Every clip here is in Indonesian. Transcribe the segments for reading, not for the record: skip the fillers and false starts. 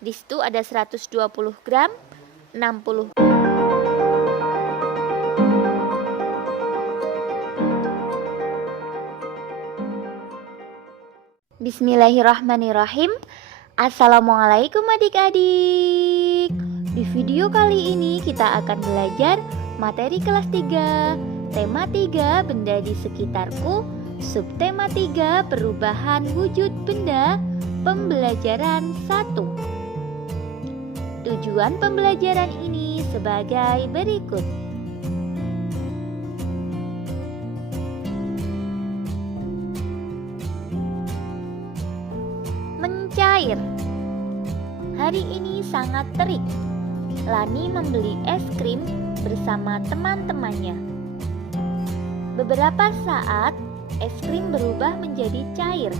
Di situ ada 120 gram, 60 Bismillahirrahmanirrahim. Assalamualaikum adik-adik. Di video kali ini kita akan belajar materi kelas 3, tema 3 benda di sekitarku, subtema 3 perubahan wujud benda, pembelajaran 1. Tujuan pembelajaran ini sebagai berikut. Mencair. Hari ini sangat terik. Lani membeli es krim bersama teman-temannya. Beberapa saat, es krim berubah menjadi cair.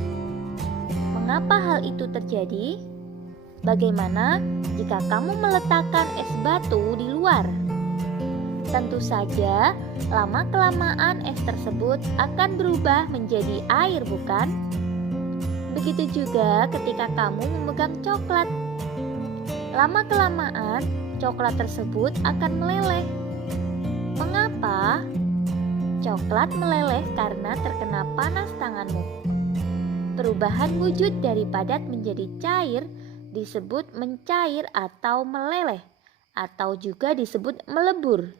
Mengapa hal itu terjadi? Bagaimana jika kamu meletakkan es batu di luar? Tentu saja, lama-kelamaan es tersebut akan berubah menjadi air, bukan? Begitu juga ketika kamu memegang coklat. Lama-kelamaan, coklat tersebut akan meleleh. Mengapa? Coklat meleleh karena terkena panas tanganmu. Perubahan wujud dari padat menjadi cair disebut mencair atau meleleh, atau juga disebut melebur.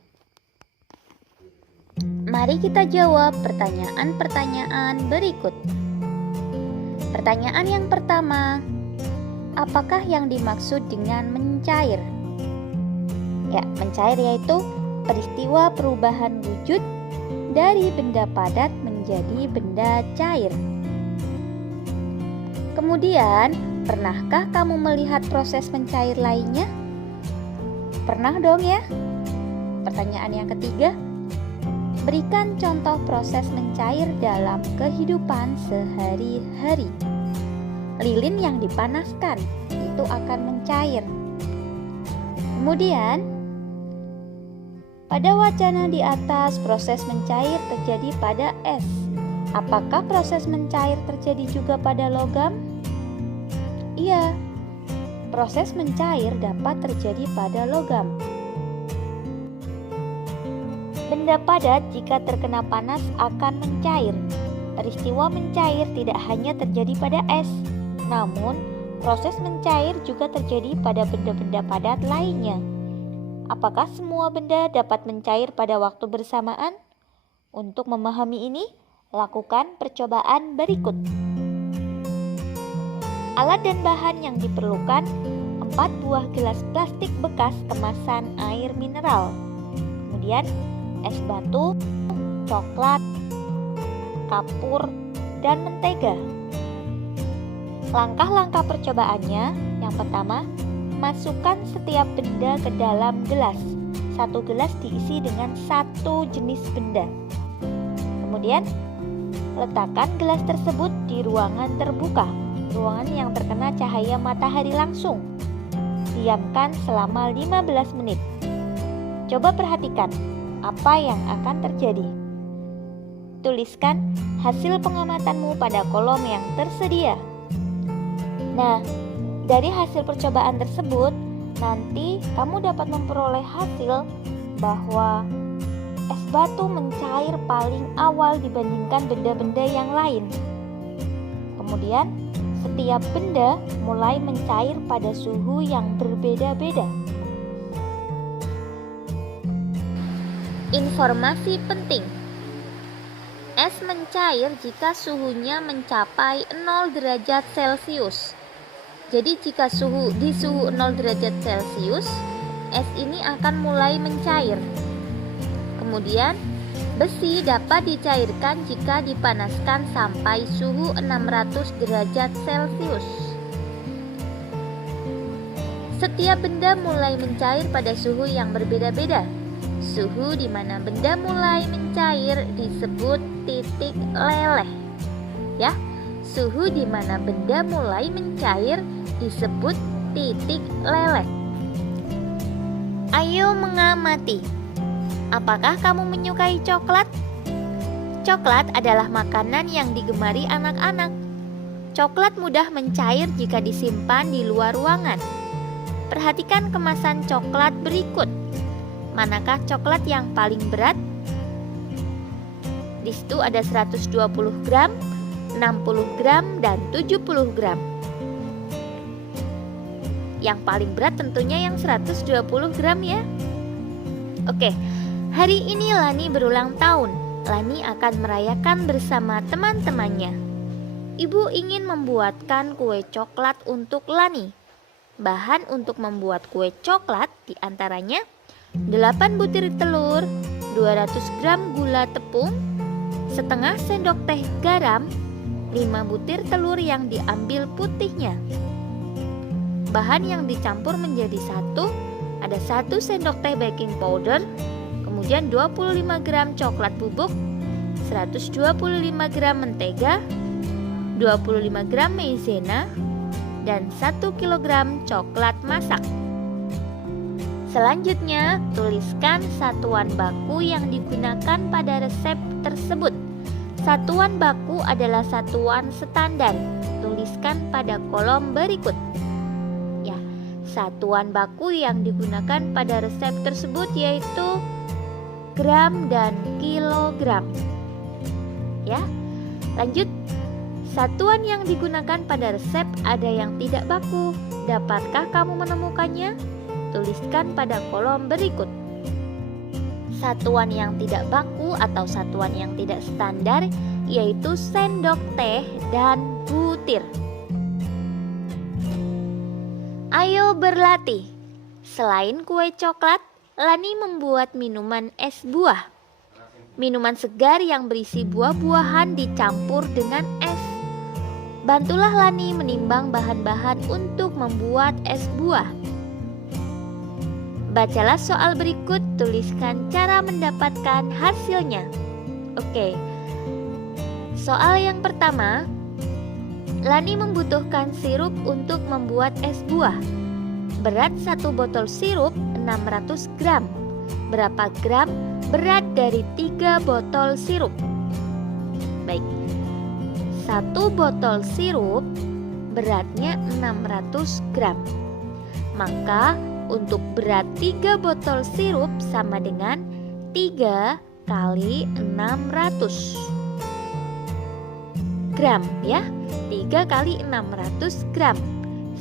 Mari kita jawab pertanyaan-pertanyaan berikut. Pertanyaan yang pertama, apakah yang dimaksud dengan mencair? Ya, mencair yaitu peristiwa perubahan wujud dari benda padat menjadi benda cair. Kemudian, pernahkah kamu melihat proses mencair lainnya? Pernah dong ya? Pertanyaan yang ketiga, berikan contoh proses mencair dalam kehidupan sehari-hari. Lilin yang dipanaskan itu akan mencair. Kemudian, pada wacana di atas proses mencair terjadi pada es. Apakah proses mencair terjadi juga pada logam? Iya, proses mencair dapat terjadi pada logam. Benda padat jika terkena panas akan mencair. Peristiwa mencair tidak hanya terjadi pada es, namun proses mencair juga terjadi pada benda-benda padat lainnya. Apakah semua benda dapat mencair pada waktu bersamaan? Untuk memahami ini, lakukan percobaan berikut. Alat dan bahan yang diperlukan: 4 buah gelas plastik bekas kemasan air mineral. Kemudian es batu, coklat, kapur, dan mentega. Langkah-langkah percobaannya: yang pertama, masukkan setiap benda ke dalam gelas. Satu gelas diisi dengan satu jenis benda. Kemudian, letakkan gelas tersebut di ruangan terbuka, ruangan yang terkena cahaya matahari langsung. Diamkan selama 15 menit. Coba perhatikan apa yang akan terjadi. Tuliskan hasil pengamatanmu pada kolom yang tersedia. Nah, dari hasil percobaan tersebut, nanti kamu dapat memperoleh hasil bahwa es batu mencair paling awal dibandingkan benda-benda yang lain. Kemudian, setiap benda mulai mencair pada suhu yang berbeda-beda. Informasi penting. Es mencair jika suhunya mencapai 0 derajat Celcius. Jadi jika di suhu 0 derajat Celcius, es ini akan mulai mencair. Kemudian, besi dapat dicairkan jika dipanaskan sampai suhu 600 derajat Celcius. Setiap benda mulai mencair pada suhu yang berbeda-beda. Suhu di mana benda mulai mencair disebut titik leleh. Ya, suhu di mana benda mulai mencair disebut titik leleh. Ayo mengamati. Apakah kamu menyukai coklat? Coklat adalah makanan yang digemari anak-anak. Coklat mudah mencair jika disimpan di luar ruangan. Perhatikan kemasan coklat berikut. Manakah coklat yang paling berat? Di situ ada 120 gram, 60 gram, dan 70 gram. Yang paling berat tentunya yang 120 gram ya. Oke, hari ini Lani berulang tahun. Lani akan merayakan bersama teman-temannya. Ibu ingin membuatkan kue coklat untuk Lani. Bahan untuk membuat kue coklat diantaranya 8 butir telur, 200 gram gula tepung, setengah sendok teh garam, 5 butir telur yang diambil putihnya. Bahan yang dicampur menjadi satu ada 1 sendok teh baking powder, kemudian 25 gram coklat bubuk, 125 gram mentega, 25 gram maizena, dan 1 kg coklat masak. Selanjutnya, tuliskan satuan baku yang digunakan pada resep tersebut. Satuan baku adalah satuan standar. Tuliskan pada kolom berikut. Ya, satuan baku yang digunakan pada resep tersebut yaitu gram dan kilogram. Ya, lanjut. Satuan yang digunakan pada resep ada yang tidak baku. Dapatkah kamu menemukannya? Tuliskan pada kolom berikut. Satuan yang tidak baku atau satuan yang tidak standar yaitu sendok teh dan butir. Ayo berlatih. Selain kue coklat, Lani membuat minuman es buah. Minuman segar yang berisi buah-buahan dicampur dengan es. Bantulah Lani menimbang bahan-bahan untuk membuat es buah. Bacalah soal berikut, tuliskan cara mendapatkan hasilnya. Oke. Soal yang pertama, Lani membutuhkan sirup untuk membuat es buah. Berat 1 botol sirup 600 gram. Berapa gram berat dari 3 botol sirup? Baik. 1 botol sirup beratnya 600 gram. Maka untuk berat 3 botol sirup sama dengan 3 kali 600 gram ya. 3 kali 600 gram.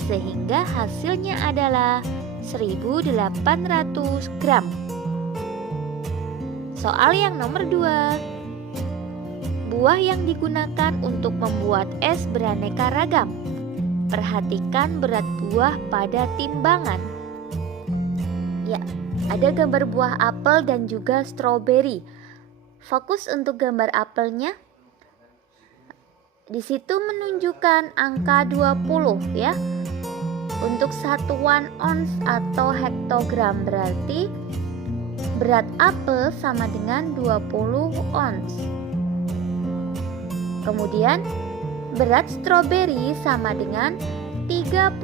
Sehingga hasilnya adalah 1800 gram. Soal yang nomor 2. Buah yang digunakan untuk membuat es beraneka ragam. Perhatikan berat buah pada timbangan. Ya, ada gambar buah apel dan juga stroberi. Fokus untuk gambar apelnya. Di situ menunjukkan angka 20 ya. Untuk satuan ons atau hektogram berarti berat apel sama dengan 20 ons. Kemudian berat stroberi sama dengan 35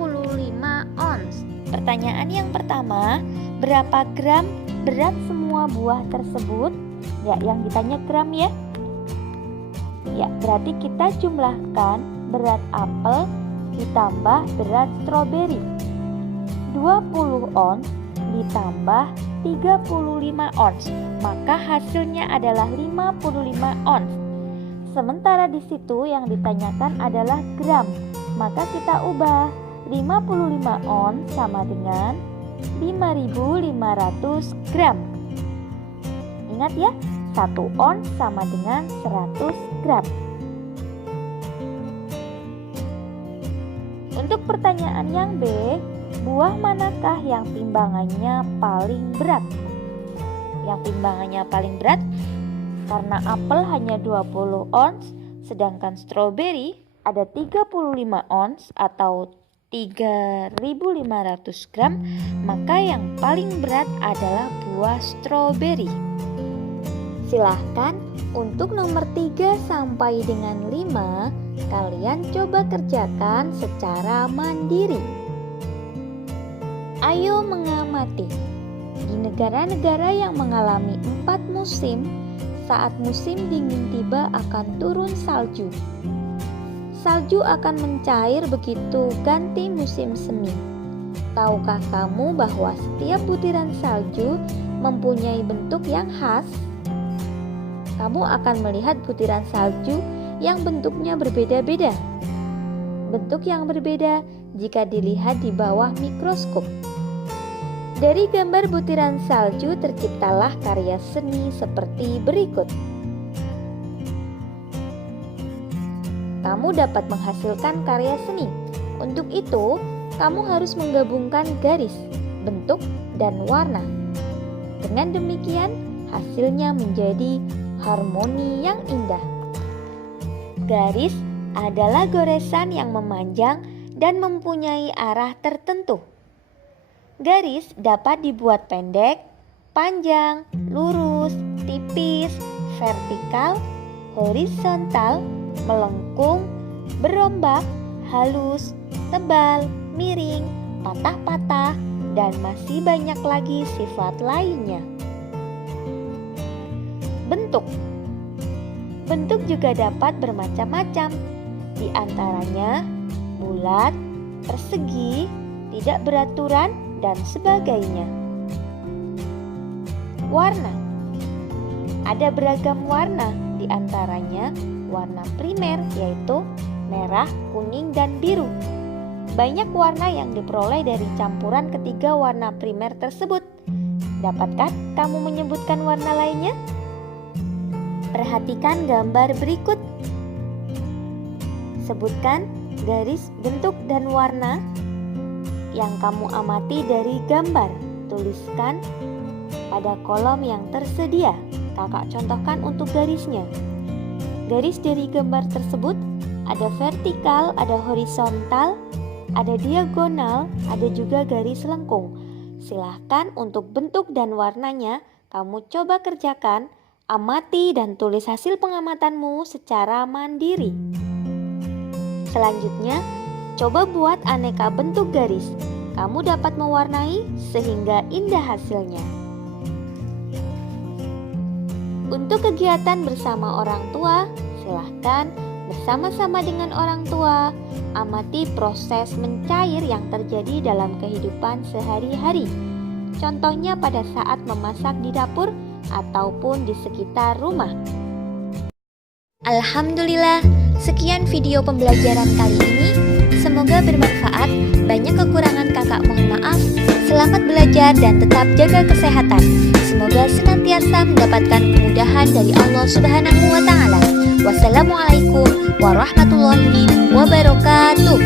ons. Pertanyaan yang pertama, berapa gram berat semua buah tersebut? Ya, yang ditanya gram ya. Ya, berarti kita jumlahkan berat apel ditambah berat stroberi. 20 ons ditambah 35 ons. Maka hasilnya adalah 55 ons. Sementara di situ yang ditanyakan adalah gram. Maka kita ubah 55 ons sama dengan 5.500 gram. Ingat ya, 1 ons sama dengan 100 gram. Untuk pertanyaan yang B, buah manakah yang timbangannya paling berat? Yang timbangannya paling berat karena apel hanya 20 ons, sedangkan stroberi ada 35 ons atau 3.500 gram, maka yang paling berat adalah buah stroberi. Silahkan untuk nomor 3 sampai dengan 5, kalian coba kerjakan secara mandiri. Ayo mengamati. Di negara-negara yang mengalami 4 musim, saat musim dingin tiba akan turun salju. Salju akan mencair begitu ganti musim semi. Tahukah kamu bahwa setiap butiran salju mempunyai bentuk yang khas? Kamu akan melihat butiran salju yang bentuknya berbeda-beda. Bentuk yang berbeda jika dilihat di bawah mikroskop. Dari gambar butiran salju terciptalah karya seni seperti berikut. Kamu dapat menghasilkan karya seni. Untuk itu, kamu harus menggabungkan garis, bentuk, dan warna. Dengan demikian, hasilnya menjadi harmoni yang indah. Garis adalah goresan yang memanjang dan mempunyai arah tertentu. Garis dapat dibuat pendek, panjang, lurus, tipis, vertikal, horizontal, melengkung, berombak, halus, tebal, miring, patah-patah, dan masih banyak lagi sifat lainnya. Bentuk juga dapat bermacam-macam, di antaranya bulat, persegi, tidak beraturan, dan sebagainya. Warna ada beragam warna, di antaranya warna primer yaitu merah, kuning, dan biru. Banyak warna yang diperoleh dari campuran ketiga warna primer tersebut. Dapatkah kamu menyebutkan warna lainnya? Perhatikan gambar berikut. Sebutkan garis, bentuk, dan warna yang kamu amati dari gambar. Tuliskan pada kolom yang tersedia. Kakak contohkan untuk garisnya. Garis dari gambar tersebut ada vertikal, ada horizontal, ada diagonal, ada juga garis lengkung. Silahkan untuk bentuk dan warnanya kamu coba kerjakan, amati dan tulis hasil pengamatanmu secara mandiri. Selanjutnya, coba buat aneka bentuk garis. Kamu dapat mewarnai sehingga indah hasilnya. Untuk kegiatan bersama orang tua, silahkan bersama-sama dengan orang tua, amati proses mencair yang terjadi dalam kehidupan sehari-hari. Contohnya pada saat memasak di dapur ataupun di sekitar rumah. Alhamdulillah, sekian video pembelajaran kali ini. Semoga bermanfaat. Banyak kekurangan kakak mohon maaf. Selamat belajar dan tetap jaga kesehatan. Semoga senantiasa mendapatkan kemudahan dari Allah Subhanahu wa Ta'ala. Wassalamualaikum warahmatullahi wabarakatuh.